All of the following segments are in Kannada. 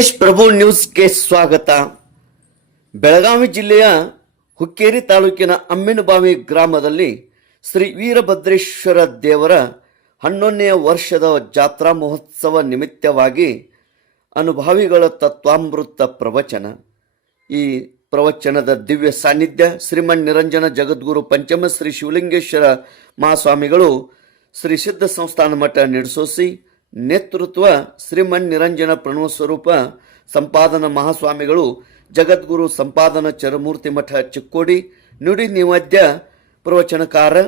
ತೇಜ್ ಪ್ರಭು ನ್ಯೂಸ್ಗೆ ಸ್ವಾಗತ. ಬೆಳಗಾವಿ ಜಿಲ್ಲೆಯ ಹುಕ್ಕೇರಿ ತಾಲೂಕಿನ ಅಮ್ಮಿನಬಾವಿ ಗ್ರಾಮದಲ್ಲಿ ಶ್ರೀ ವೀರಭದ್ರೇಶ್ವರ ದೇವರ 11ನೇ ವರ್ಷದ ಜಾತ್ರಾ ಮಹೋತ್ಸವ ನಿಮಿತ್ತವಾಗಿ ಅನುಭಾವಿಗಳ ತತ್ವಾಮೃತ ಪ್ರವಚನ. ಈ ಪ್ರವಚನದ ದಿವ್ಯ ಸಾನ್ನಿಧ್ಯ ಶ್ರೀಮನ್ ನಿರಂಜನ ಜಗದ್ಗುರು ಪಂಚಮ ಶ್ರೀ ಶಿವಲಿಂಗೇಶ್ವರ ಮಹಾಸ್ವಾಮಿಗಳು, ಶ್ರೀ ಸಿದ್ಧ ಸಂಸ್ಥಾನ ಮಠ ನಿಡಸೋಸಿ ನೇತೃತ್ವ ಶ್ರೀಮನ್ ನಿರಂಜನ ಪ್ರಣವ ಸ್ವರೂಪ ಸಂಪಾದನ ಮಹಾಸ್ವಾಮಿಗಳು, ಜಗದ್ಗುರು ಸಂಪಾದನ ಚರಮೂರ್ತಿ ಮಠ ಚಿಕ್ಕೋಡಿ, ನುಡಿ ನಿವಾದ್ಯ ಪ್ರವಚನಕಾರ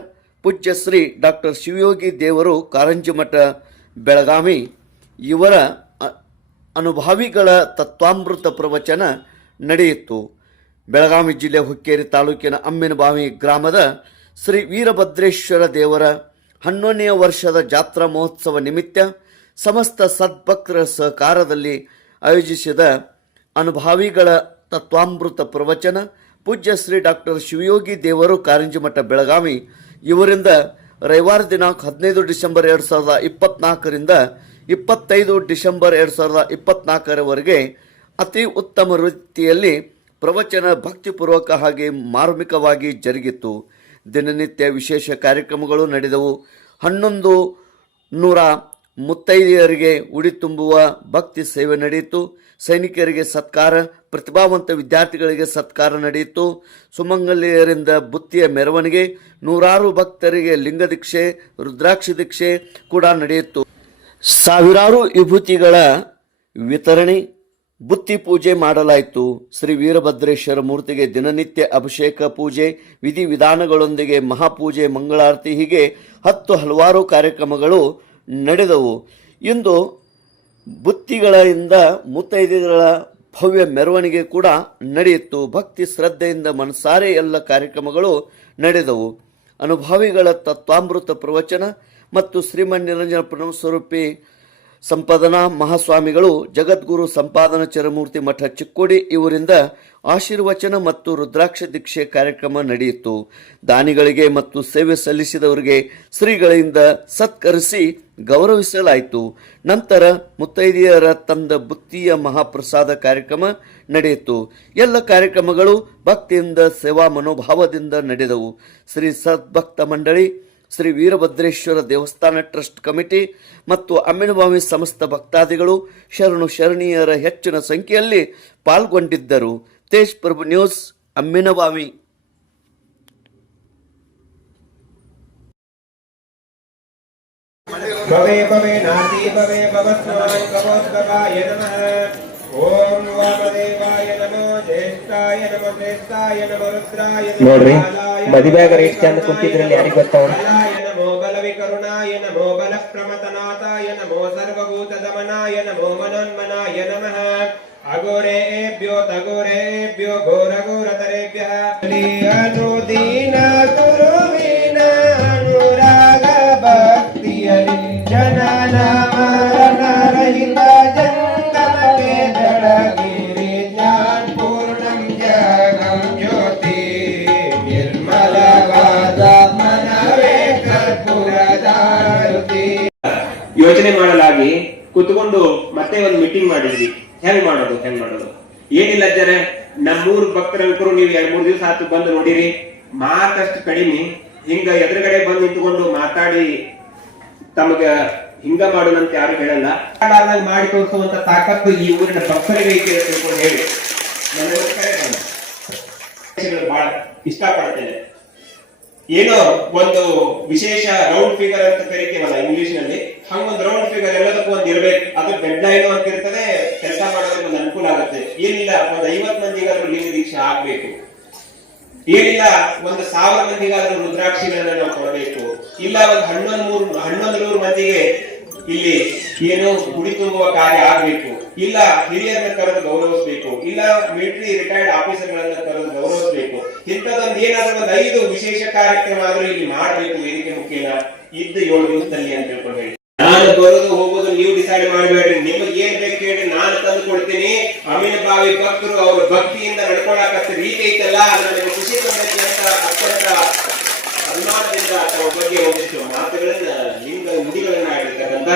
ಪೂಜ್ಯ ಶ್ರೀ ಡಾಕ್ಟರ್ ಶಿವಯೋಗಿ ದೇವರು ಕಾರಂಜಿ ಮಠ ಬೆಳಗಾವಿ ಇವರ ಅನುಭಾವಿಗಳ ತತ್ವಾಮೃತ ಪ್ರವಚನ ನಡೆಯಿತು. ಬೆಳಗಾವಿ ಜಿಲ್ಲೆ ಹುಕ್ಕೇರಿ ತಾಲೂಕಿನ ಅಮ್ಮಿನಬಾವಿ ಗ್ರಾಮದ ಶ್ರೀ ವೀರಭದ್ರೇಶ್ವರ ದೇವರ 11ನೇ ವರ್ಷದ ಜಾತ್ರಾ ಮಹೋತ್ಸವ ನಿಮಿತ್ತ ಸಮಸ್ತ ಸದ್ಭಕ್ತರ ಸಹಕಾರದಲ್ಲಿ ಆಯೋಜಿಸಿದ ಅನುಭಾವಿಗಳ ತತ್ವಾಮೃತ ಪ್ರವಚನ ಪೂಜ್ಯ ಶ್ರೀ ಡಾಕ್ಟರ್ ಶಿವಯೋಗಿ ದೇವರು ಕಾರಂಜಿ ಮಠ ಬೆಳಗಾವಿ ಇವರಿಂದ ರವಿವಾರ ದಿನಾಂಕ 15 ಡಿಸೆಂಬರ್ 2024ರಿಂದ 25 ಡಿಸೆಂಬರ್ 2024ರವರೆಗೆ ಅತಿ ಉತ್ತಮ ರೀತಿಯಲ್ಲಿ ಪ್ರವಚನ ಭಕ್ತಿಪೂರ್ವಕ ಹಾಗೆ ಮಾರ್ಮಿಕವಾಗಿ ಜರುಗಿತು. ದಿನನಿತ್ಯ ವಿಶೇಷ ಕಾರ್ಯಕ್ರಮಗಳು ನಡೆದವು. 1100 ಮುತ್ತೈದೆಯರಿಗೆ ಉಡಿ ತುಂಬುವ ಭಕ್ತಿ ಸೇವೆ ನಡೆಯಿತು. ಸೈನಿಕರಿಗೆ ಸತ್ಕಾರ, ಪ್ರತಿಭಾವಂತ ವಿದ್ಯಾರ್ಥಿಗಳಿಗೆ ಸತ್ಕಾರ ನಡೆಯಿತು. ಸುಮಂಗಲಿಯರಿಂದ ಬುತ್ತಿಯ ಮೆರವಣಿಗೆ, 100 ಭಕ್ತರಿಗೆ ಲಿಂಗ ದೀಕ್ಷೆ, ರುದ್ರಾಕ್ಷಿ ದೀಕ್ಷೆ ಕೂಡ ನಡೆಯಿತು. ಸಾವಿರಾರು ವಿಭೂತಿಗಳ ವಿತರಣೆ, ಬುತ್ತಿ ಪೂಜೆ ಮಾಡಲಾಯಿತು. ಶ್ರೀ ವೀರಭದ್ರೇಶ್ವರ ಮೂರ್ತಿಗೆ ದಿನನಿತ್ಯ ಅಭಿಷೇಕ ಪೂಜೆ ವಿಧಿವಿಧಾನಗಳೊಂದಿಗೆ ಮಹಾಪೂಜೆ, ಮಂಗಳಾರತಿ ಹೀಗೆ ಹಲವಾರು ಕಾರ್ಯಕ್ರಮಗಳು ನಡೆದವು. ಇಂದು ಬುತ್ತಿಗಳಿಂದ ಮುತ್ತೈದೆಗಳ ಭವ್ಯ ಮೆರವಣಿಗೆ ಕೂಡ ನಡೆಯಿತು. ಭಕ್ತಿ ಶ್ರದ್ಧೆಯಿಂದ ಮನಸಾರೆ ಎಲ್ಲ ಕಾರ್ಯಕ್ರಮಗಳು ನಡೆದವು. ಅನುಭಾವಿಗಳ ತತ್ವಾಮೃತ ಪ್ರವಚನ ಮತ್ತು ಶ್ರೀಮನ್ ನಿರಂಜನ ಪ್ರಣವ ಸ್ವರೂಪಿ ಸಂಪಾದನಾ ಮಹಾಸ್ವಾಮಿಗಳು, ಜಗದ್ಗುರು ಸಂಪಾದನ ಚರಮೂರ್ತಿ ಮಠ ಚಿಕ್ಕೋಡಿ ಇವರಿಂದ ಆಶೀರ್ವಚನ ಮತ್ತು ರುದ್ರಾಕ್ಷ ದೀಕ್ಷೆ ಕಾರ್ಯಕ್ರಮ ನಡೆಯಿತು. ದಾನಿಗಳಿಗೆ ಮತ್ತು ಸೇವೆ ಸಲ್ಲಿಸಿದವರಿಗೆ ಶ್ರೀಗಳಿಂದ ಸತ್ಕರಿಸಿ ಗೌರವಿಸಲಾಯಿತು. ನಂತರ ಮುತ್ತೈದೆಯರ ತಂದ ಬುತ್ತಿಯ ಮಹಾಪ್ರಸಾದ ಕಾರ್ಯಕ್ರಮ ನಡೆಯಿತು. ಎಲ್ಲ ಕಾರ್ಯಕ್ರಮಗಳು ಭಕ್ತಿಯಿಂದ ಸೇವಾ ಮನೋಭಾವದಿಂದ ನಡೆದವು. ಶ್ರೀ ಸದ್ಭಕ್ತ ಮಂಡಳಿ, ಶ್ರೀ ವೀರಭದ್ರೇಶ್ವರ ದೇವಸ್ಥಾನ ಟ್ರಸ್ಟ್ ಕಮಿಟಿ ಮತ್ತು ಅಮ್ಮಿನಬಾವಿ ಸಮಸ್ತ ಭಕ್ತಾದಿಗಳು, ಶರಣು ಶರಣೀಯರ ಹೆಚ್ಚಿನ ಸಂಖ್ಯೆಯಲ್ಲಿ ಪಾಲ್ಗೊಂಡಿದ್ದರು. ತೇಜ್ ಪ್ರಭು ನ್ಯೂಸ್, ಅಮ್ಮಿನಬಾವಿ. ನೋಡ್ರಿ, ಮದುವೆಯಾಗ ಎಷ್ಟು ಚಂದ ಕುಂತಿದ್ರಲ್ಲಿ ಯಾರಿಗೆ ಗೊತ್ತಾವ. ನಮೋ ಬಲ ವಿಕರುಣಾಯ ನಮೋ ಬಲ ಪ್ರಮತನಾಥಾಯ ನಮೋ ಸರ್ವಭೂತ ದಮನಾಯ ನಮೋ ಮನೋನ್ಮನಾಯ ನಮಃ. ಅಘೋರೇಭ್ಯೋ ತಘೋರೇಭ್ಯೋ ಘೋರ ಘೋರತರೇಭ್ಯಃ. ಅನುದೀನ ಗುರುವಿನ ಅನುರಾಗ ಭಕ್ತಿಯಲಿ ಜನನ ಮರಣ ರಹಿತ ಜಂಗಮಕ್ಕೆ ಜಡಗಿರಿ ಜ್ಞಾನ ಪೂರ್ಣಂ ಜಗಂ ಜ್ಯೋತಿ ನಿರ್ಮಲವಾದ ಮನವೇ ಕರ್ಪೂರದಾರುತಿ. ಯೋಚನೆ ಮಾಡಲಾಗಿ ಕುತ್ಕೊಂಡು ಮತ್ತೆ ಒಂದು ಮೀಟಿಂಗ್ ಮಾಡಿದ್ವಿ. ಹೆಂಗ್ ಮಾಡೋದು ಏನಿಲ್ಲ ಜನ, ನಮ್ಮೂರ್ ಭಕ್ತರಂಕರು ನೀವು 2-3 ದಿವಸ ಆತು ಬಂದು ನೋಡಿರಿ. ಮಾತಷ್ಟು ಕಡಿಮೆ, ಹಿಂಗ ಎದುರುಗಡೆ ಬಂದು ನಿಂತ್ಕೊಂಡು ಮಾತಾಡಿ ತಮಗ ಹಿಂಗ ಮಾಡೋಣಂತ ಯಾರು ಹೇಳಲ್ಲ. ಮಾಡಿ ತೋರಿಸುವಂತ ತಾಕತ್ತು ಈ ಊರಿನ ಭಕ್ತರಿಗೆ ಐತೆ ಅಂತ ತಿಳ್ಕೊಂಡು ಹೇಳಿ ಬಹಳ ಇಷ್ಟಪಡ್ತೇನೆ. ಏನೋ ಒಂದು ವಿಶೇಷ ರೌಂಡ್ ಫಿಗರ್ ಅಂತ ಕರಿತೀವಲ್ಲ ಇಂಗ್ಲಿಷ್ ನಲ್ಲಿ, ಹಂಗೊಂದು ರೌಂಡ್ ಫಿಗರ್ ಎಲ್ಲದಕ್ಕೂ ಒಂದು ಇರ್ಬೇಕು. ಅದು ಡೆಡ್ ಲೈನ್ ಅಂತ ಇರ್ತದೆ, ಕೆಲಸ ಮಾಡೋದ್ರಿಗೆ ಒಂದು ಅನುಕೂಲ ಆಗುತ್ತೆ. ಏನಿಲ್ಲ, ಒಂದು 50 ಮಂದಿಗಾದ್ರೂ ಲಿಂಗ ದೀಕ್ಷೆ ಆಗ್ಬೇಕು. ಏನಿಲ್ಲ, ಒಂದು 1000 ಮಂದಿಗಾದ್ರೂ ರುದ್ರಾಕ್ಷಿಗಳನ್ನ ನಾವು ಕೊಡಬೇಕು. ಇಲ್ಲ, ಒಂದು 1100 ಮಂದಿಗೆ ಇಲ್ಲಿ ಏನು ಗುಡಿ ತುಂಬುವ ಕಾರ್ಯ ಆಗ್ಬೇಕು. ಇಲ್ಲ, ಹಿರಿಯರನ್ನ ಕರೆದು ಗೌರವಿಸಬೇಕು. ಇಲ್ಲ, ಮಿಲಿಟರಿ ರಿಟೈರ್ಡ್ ಆಫೀಸರ್ಗಳನ್ನ ಕರೆದು ಗೌರವಿಸಬೇಕು. ಇಂಥದೊಂದು ಏನಾದ್ರೂ ಒಂದು 5 ವಿಶೇಷ ಕಾರ್ಯಕ್ರಮ ಆದ್ರೂ ಇಲ್ಲಿ ಮಾಡಬೇಕು. ವೇದಿಕೆ ಮುಖೇನ ಇದ್ದ 7 ದಿವಸದಲ್ಲಿ ಅಂತ ಹೇಳ್ಕೊಂಡು ಹೇಳಿ, ನಾನು ಬರೋದು ಹೋಗೋದು ನೀವು ಡಿಸೈಡ್ ಮಾಡಬೇಡ್ರಿ. ನಿಮಗೆ ಏನ್ ಬೇಕು ಹೇಳಿ, ನಾನು ತಂದು ಕೊಡ್ತೀನಿ. ಅಮ್ಮಿನಬಾವಿ ಭಕ್ತರು ಅವ್ರ ಭಕ್ತಿಯಿಂದ ನಡ್ಕೊಳಕತ್ತ ರೀತಿ ಐತಲ್ಲ, ನನಗೆ ಖುಷಿ ತಂದೈತಿ ಅಂತ ಅತ್ಯಂತ ಅಭಿಮಾನದಿಂದ ತಮ್ಮ ಬಗ್ಗೆ ಒಂದಿಷ್ಟು ಮಾತುಗಳನ್ನ ಲಿಂಗ ನುಡಿಗಳನ್ನ ಆಗಿರ್ತಕ್ಕಂಥ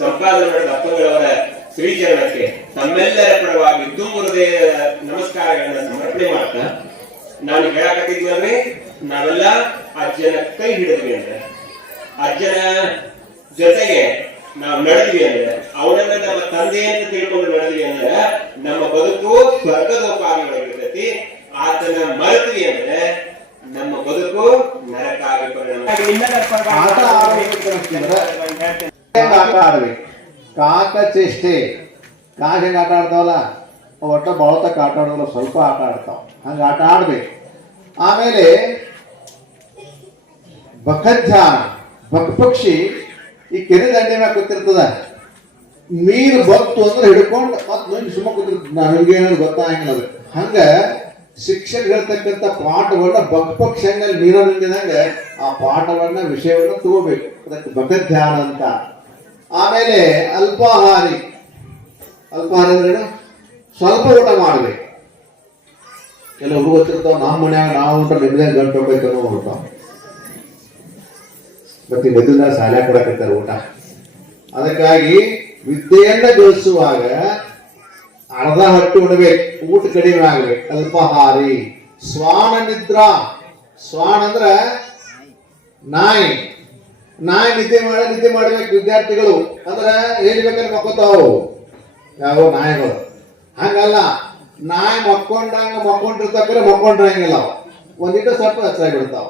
ಸಂಪಾದನೆ ಮಾಡಿದ ಅಪ್ಪಗಳವರ ಶ್ರೀಚರಣಕ್ಕೆ ತಮ್ಮೆಲ್ಲರ ಪರವಾಗಿ ತುಂಬು ಹೃದಯ ನಮಸ್ಕಾರಗಳನ್ನ ಸಮರ್ಪಣೆ ಮಾಡ್ತಾ ನಾನು ಹೇಳಕತ್ತಿದ್ವಿ ನಾವೆಲ್ಲ ಅಜ್ಜನ ಕೈ ಹಿಡಿದ್ವಿ ಅಂದ್ರೆ ಅಜ್ಜನ ಜೊತೆಗೆ ನಾವು ನಡೆದ್ವಿ ಅಂದ್ರೆ ಅವನನ್ನ ನಮ್ಮ ತಂದೆ ಅಂತ ತಿಳ್ಕೊಂಡು ನಡೆದ್ವಿ ಅಂದ್ರೆ ನಮ್ಮ ಬದುಕು ಸ್ವರ್ಗದೋಪಾದಿಗಳಿರ್ತೈತಿ. ಆತನ ಮರೆತ್ವಿ ಅಂದ್ರೆ ನಮ್ಮ ಬದುಕು ನರಕಾಗಿ ಆಟ ಆಡ್ಬೇಕು. ಕಾಕ ಚೇಷ್ಟೆ ಕಾಕ ಹೆಂಗ ಆಟ ಆಡ್ತಾವಲ್ಲ ಒಟ್ಟ ಬಳತಕ್ಕ ಆಟ ಆಡೋಲ್ಲ, ಸ್ವಲ್ಪ ಆಟ ಆಡ್ತಾವ, ಹಂಗ ಆಟ ಆಡ್ಬೇಕು. ಆಮೇಲೆ ಬಕಧ್ಯಾನ, ಬಕ್ಪಕ್ಷಿ ಈ ಕೆರೆ ದಂಡೆ ಮ್ಯಾಗ ಕೂತಿರ್ತದ, ನೀರು ಬತ್ತು ಅಂದ್ರೆ ಹಿಡ್ಕೊಂಡು ಮತ್ ನುಂಗಿ ಸುಮ್ಮ ಕೂತಿರ್ತದ. ನನಗೆ ಏನಾದ್ರು ಗೊತ್ತಾಗಿಲ್ಲ ಅದು. ಹಂಗ ಶಿಕ್ಷಕ ಹೇಳ್ತಕ್ಕಂಥ ಪಾಠವನ್ನ ಬಕ್ಪಕ್ಷಿ ಹಂಗ ನೀರ ನುಂಗಿದಂಗ ಆ ಪಾಠವನ್ನ ವಿಷಯವನ್ನ ತಗೋಬೇಕು. ಅದಕ್ಕೆ ಬಕಧ್ಯಾನ ಅಂತ. ಆಮೇಲೆ ಅಲ್ಪಾಹಾರಿ, ಅಲ್ಪಾಹಾರ ಅಂದ್ರೆ ಸ್ವಲ್ಪ ಊಟ ಮಾಡ್ಬೇಕು. ಕೆಲವು ಗೊತ್ತಿರ್ತಾವ ನಮ್ಮ ಮನ್ಯಾಗ ನಾವು ಊಟ ನಿಮ್ದೇ ಗಂಟು ಹೋಗ್ಬೇಕು ನೋಡ್ತಾವ, ಮತ್ತೆ ಮೆದುಳ ಶಾಲೆ ಕೊಡಕತ್ತಾರೆ ಊಟ. ಅದಕ್ಕಾಗಿ ವಿದ್ಯೆಯನ್ನ ಗಳಿಸುವಾಗ ಅರ್ಧ ಹೊಟ್ಟೆ ಉಣ್ಬೇಕು, ಊಟ ಕಡಿಮೆ ಆಗ್ಬೇಕು. ಅಲ್ಪಾಹಾರಿ. ಶ್ವಾನ ನಿದ್ರಾ, ಶ್ವಾನ ಅಂದ್ರ ನಾಯಿ. ನಾಯಿ ನಿದ್ದೆ ಮಾಡ್ಬೇಕು ವಿದ್ಯಾರ್ಥಿಗಳು. ಅಂದ್ರ ಹೇಳ್ಬೇಕಂದ್ರೆ ಮಕ್ಕೋತಾವು ಯಾವ ನಾಯಿಗಳು. ಹಂಗಲ್ಲ, ನಾಯಿ ಮಕ್ಕೊಂಡಿರ್ತಾಕ್ರೆ ಮಕ್ಕೊಂಡ್ರಂಗಿಲ್ಲ, ಒಂದಿಟ್ಟು ಸ್ವಲ್ಪ ಹೆಚ್ಚಾಗಿ ಬಿಡ್ತಾವ.